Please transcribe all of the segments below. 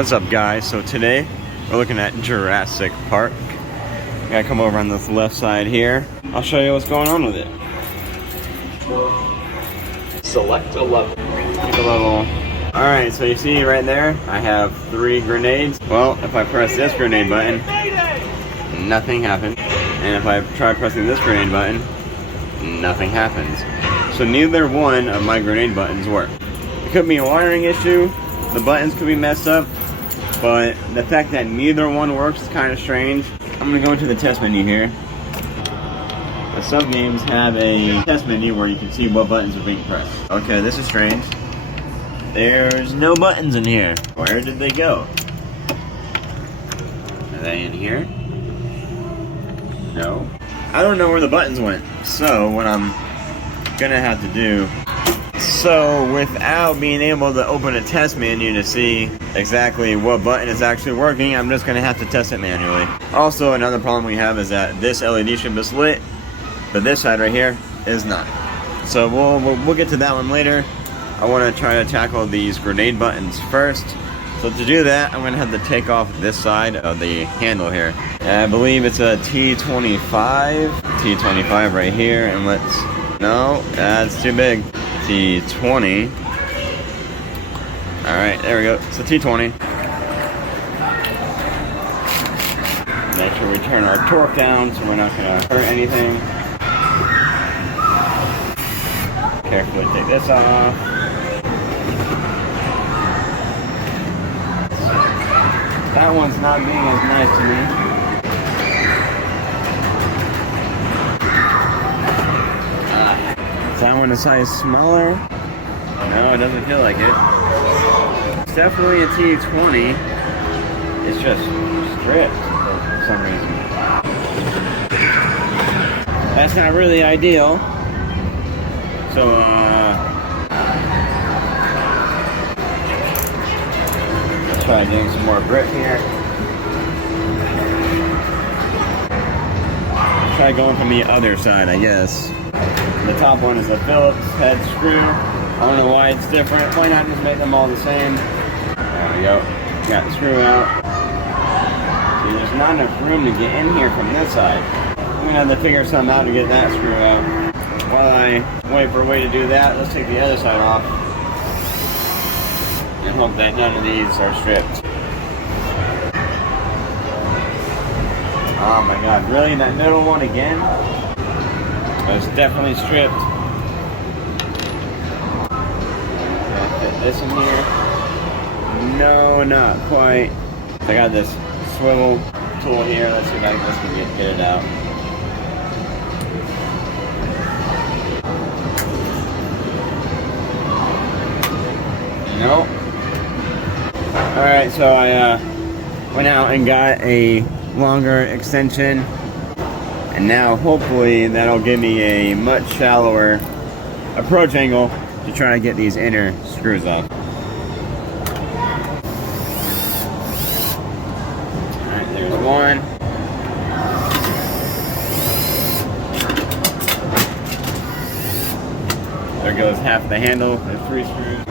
What's up, guys? So today we're looking at Jurassic Park. Gotta come over on this left side here. I'll show you what's going on with it. Select a level. Pick a level. Alright, so you see right there, I have 3 grenades. Well, if I press this grenade button, nothing happens. And if I try pressing this grenade button, nothing happens. So neither one of my grenade buttons work. It could be a wiring issue, the buttons could be messed up, but the fact that neither one works is kind of strange. I'm gonna go into the test menu here. The sub games have a test menu where you can see what buttons are being pressed. Okay, this is strange. There's no buttons in here. Where did they go? Are they in here? No. I don't know where the buttons went. So what I'm gonna have to do, so without being able to open a test menu to see exactly what button is actually working, I'm just gonna have to test it manually. Also, another problem we have is that this LED strip is lit, but this side right here is not. So we'll get to that one later. I want to try to tackle these grenade buttons first. So to do that, I'm going to have to take off this side of the handle here. I believe it's a T25. T25 right here, and let's... No, that's too big. T20. Alright, there we go. It's a T20. Make sure we turn our torque down so we're not going to hurt anything. Carefully take this off. That one's not being as nice to me. Is that one a size smaller? No, it doesn't feel like it. It's definitely a T20. It's just stripped for some reason. That's not really ideal. So, let's try getting some more grip here. Try going from the other side, I guess. The top one is a Phillips head screw. I don't know why it's different. Why not just make them all the same? There we go. Got the screw out. See, there's not enough room to get in here from this side. I'm gonna have to figure something out to get that screw out. While I wait for a way to do that, let's take the other side off and hope that none of these are stripped. Oh my god, really? That middle one again? It's definitely stripped. Fit this in here. No, not quite. I got this swivel tool here. Let's see if I can get it out. Nope. Alright, so I went out and got a longer extension. And now hopefully that'll give me a much shallower approach angle to try to get these inner screws off. Alright, there's one. There goes half of the handle. There's 3 screws.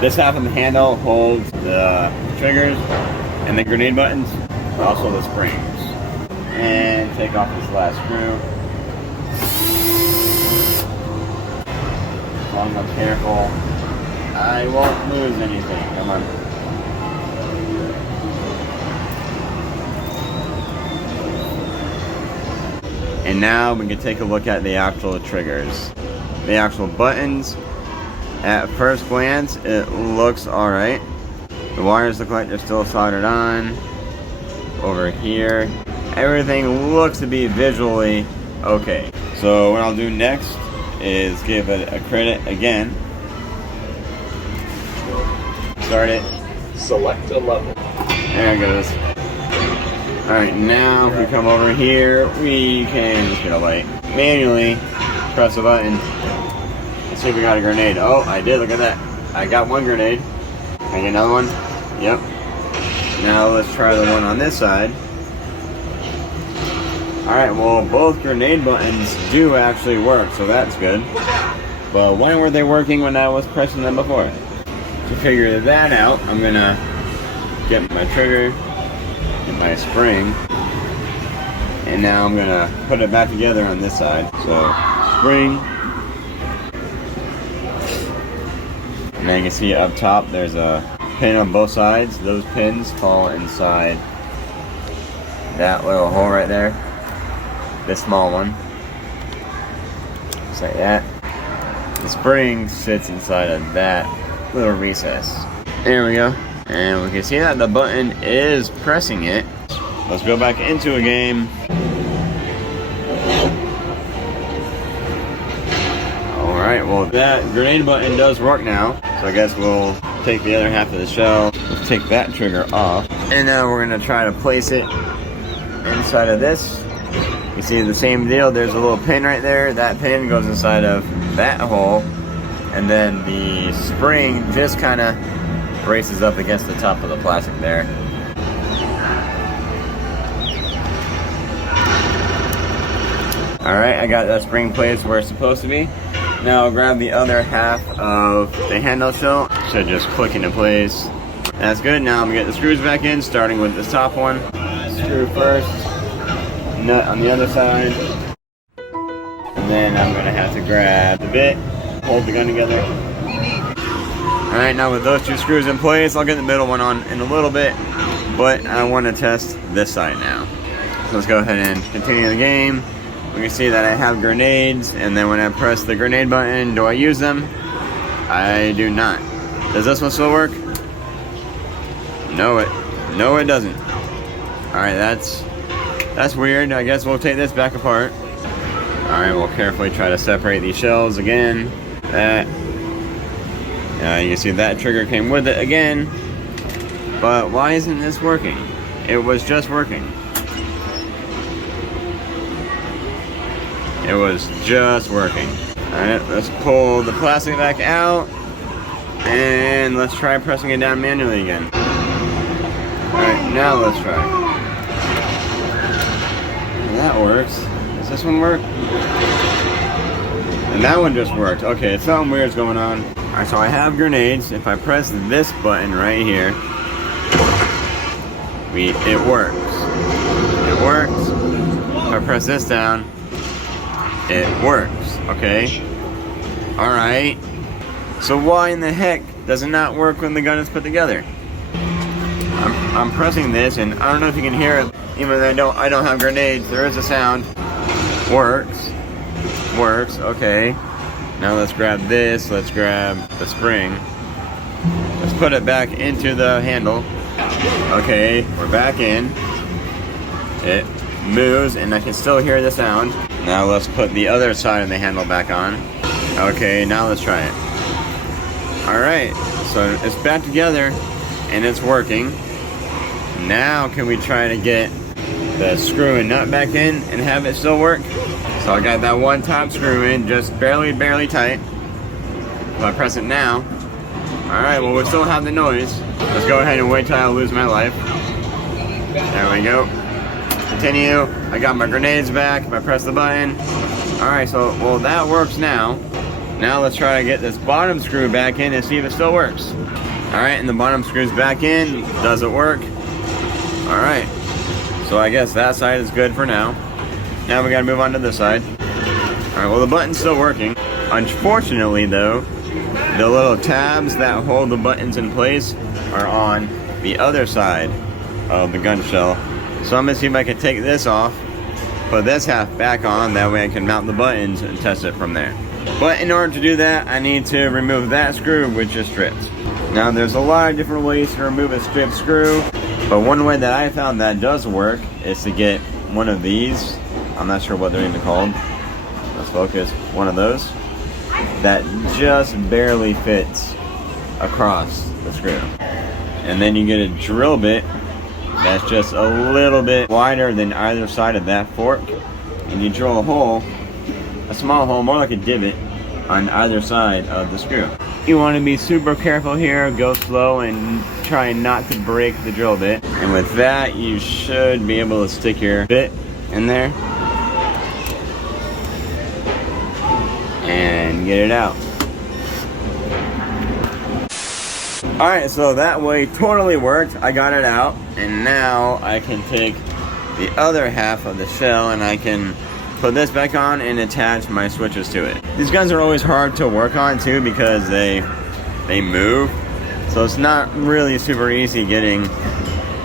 This half of the handle holds the triggers and the grenade buttons, also the springs. And take off this last screw. As long as I'm careful, I won't lose anything. Come on. And now we can take a look at the actual triggers. The actual buttons. At first glance, it looks alright. The wires look like they're still soldered on. Over here, everything looks to be visually okay. So what I'll do next is give it a credit again. Start it. Select a level. There it goes. Alright, now if we come over here, we can just get a light. Manually press a button. Let's see if we got a grenade. Oh, I did, look at that. I got one grenade. Can I get another one? Yep. Now let's try the one on this side. Alright, well both grenade buttons do actually work, so that's good. But why weren't they working when I was pressing them before? To figure that out, I'm gonna get my trigger and my spring. And now I'm gonna put it back together on this side. So spring. And then you can see up top there's a pin on both sides. Those pins fall inside that little hole right there. This small one. Just like that. The spring sits inside of that little recess. There we go. And we can see that the button is pressing it. Let's go back into a game. Alright, well that grenade button does work now. So I guess we'll take the other half of the shell. Let's take that trigger off. And now we're going to try to place it inside of this. You see the same deal, there's a little pin right there. That pin goes inside of that hole. And then the spring just kind of braces up against the top of the plastic there. Alright, I got that spring placed where it's supposed to be. Now I'll grab the other half of the handle shell. Should just click into place. That's good. Now I'm going to get the screws back in, starting with this top one. Screw first. Nut on the other side. And then I'm going to have to grab the bit. Hold the gun together. Alright, now with those two screws in place, I'll get the middle one on in a little bit. But I want to test this side now. So let's go ahead and continue the game. We can see that I have grenades, and then when I press the grenade button, do I use them? I do not. Does this one still work? No, it doesn't. Alright, that's weird. I guess we'll take this back apart. Alright, we'll carefully try to separate these shells again. That. You can see that trigger came with it again. But why isn't this working? It was just working. It was just working. Alright, let's pull the plastic back out. And let's try pressing it down manually again. Alright, now let's try. That works. Does this one work? And that one just worked. Okay, something weird's going on. Alright, so I have grenades. If I press this button right here, it works. It works. If I press this down, it works. Okay. Alright. So why in the heck does it not work when the gun is put together? I'm pressing this, and I don't know if you can hear it. Even though I don't have grenades, there is a sound. Works. Works. Okay. Now let's grab this. Let's grab the spring. Let's put it back into the handle. Okay, we're back in. It moves, and I can still hear the sound. Now let's put the other side of the handle back on. Okay, now let's try it. Alright, so it's back together, and it's working. Now can we try to get the screw and nut back in and have it still work? So I got that one top screw in, just barely tight. If I press it now, alright, well we still have the noise. Let's go ahead and wait till I lose my life. There we go. Continue. I got my grenades back. If I press the button. Alright, so, well that works now. Now let's try to get this bottom screw back in and see if it still works. Alright, and the bottom screw's back in. Does it work? Alright. So I guess that side is good for now. Now we gotta move on to this side. Alright, well the button's still working. Unfortunately though, the little tabs that hold the buttons in place are on the other side of the gun shell. So I'm gonna see if I can take this off, put this half back on, that way I can mount the buttons and test it from there. But in order to do that, I need to remove that screw, which is stripped. Now there's a lot of different ways to remove a stripped screw, but one way that I found that does work is to get one of these. I'm not sure what they're even called. Let's focus. One of those that just barely fits across the screw. And then you get a drill bit that's just a little bit wider than either side of that fork. And you drill a hole, a small hole, more like a divot, on either side of the screw. You want to be super careful here, go slow, and try not to break the drill bit. And with that, you should be able to stick your bit in there and get it out. Alright, so that way totally worked. I got it out, and now I can take the other half of the shell and I can put this back on and attach my switches to it. These guns are always hard to work on too because they move. So it's not really super easy getting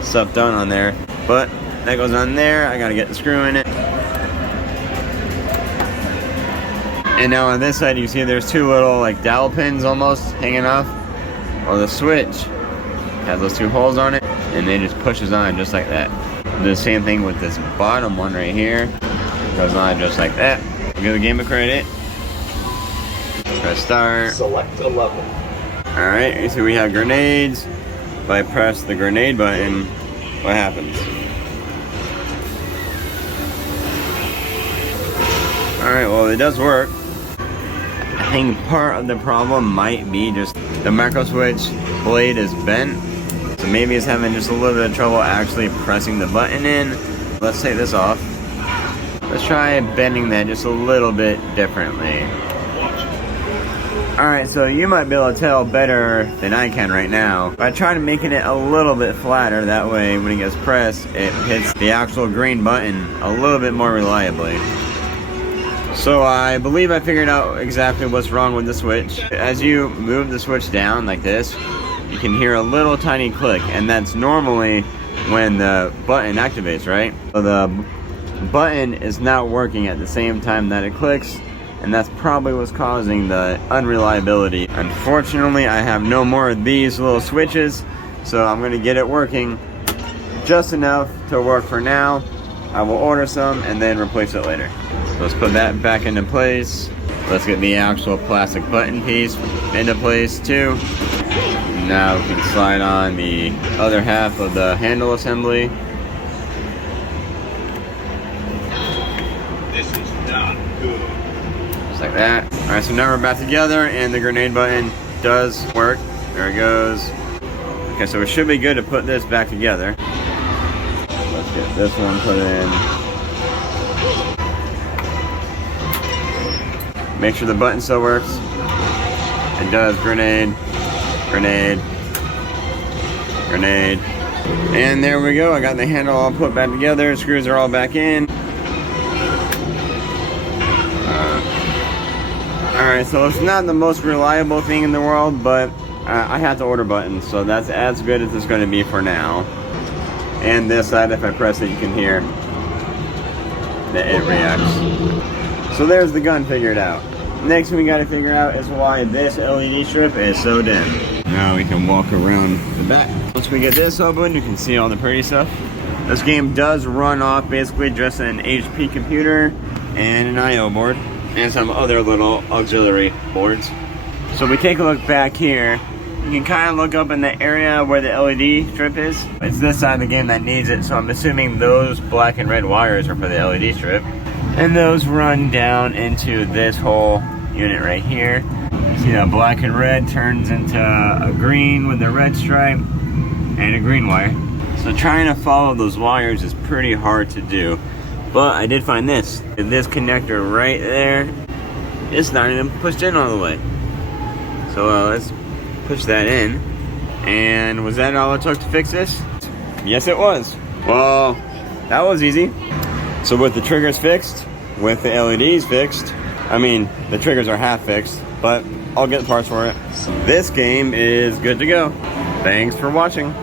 stuff done on there. But that goes on there. I gotta get the screw in it. And now on this side you see there's two little like dowel pins almost hanging off. Well, the switch has those two holes on it and it just pushes on just like that. The same thing with this bottom one right here. Goes on just like that. Give the game a credit. Press start. Select a level. Alright, you see we have grenades. If I press the grenade button, what happens? Alright, well it does work. I think part of the problem might be just the micro switch blade is bent. So maybe it's having just a little bit of trouble actually pressing the button in. Let's take this off. Let's try bending that just a little bit differently. Alright, so you might be able to tell better than I can right now. I try to making it a little bit flatter, that way when it gets pressed, it hits the actual green button a little bit more reliably. So I believe I figured out exactly what's wrong with the switch. As you move the switch down like this, you can hear a little tiny click, and that's normally when the button activates, right? So the button is not working at the same time that it clicks, and that's probably what's causing the unreliability. Unfortunately, I have no more of these little switches, so I'm gonna get it working just enough to work for now. I will order some and then replace it later. So let's put that back into place. Let's get the actual plastic button piece into place too. Now we can slide on the other half of the handle assembly. This is not good. Just like that. Alright, so now we're back together and the grenade button does work. There it goes. Okay, so it should be good to put this back together. Let's get this one put in. Make sure the button still works. It does. Grenade, grenade, grenade. And there we go. I got the handle all put back together. Screws are all back in. Alright, so it's not the most reliable thing in the world, but I had to order buttons, so that's as good as it's going to be for now. And this side, if I press it, you can hear that it reacts. So there's the gun figured out. Next thing we got to figure out is why this LED strip is so dim. Now we can walk around the back. Once we get this open, you can see all the pretty stuff. This game does run off basically just an HP computer and an I/O board and some other little auxiliary boards. So we take a look back here. You can kind of look up in the area where the LED strip is. It's this side of the game that needs it, so I'm assuming those black and red wires are for the LED strip. And those run down into this whole unit right here. You see that black and red turns into a green with a red stripe and a green wire. So trying to follow those wires is pretty hard to do. But I did find this. This connector right there, it's not even pushed in all the way. So let's push that in. And was that all it took to fix this? Yes, it was. Well, that was easy. So with the triggers fixed, with the LEDs fixed, I mean, the triggers are half fixed, but I'll get parts for it. This game is good to go. Thanks for watching.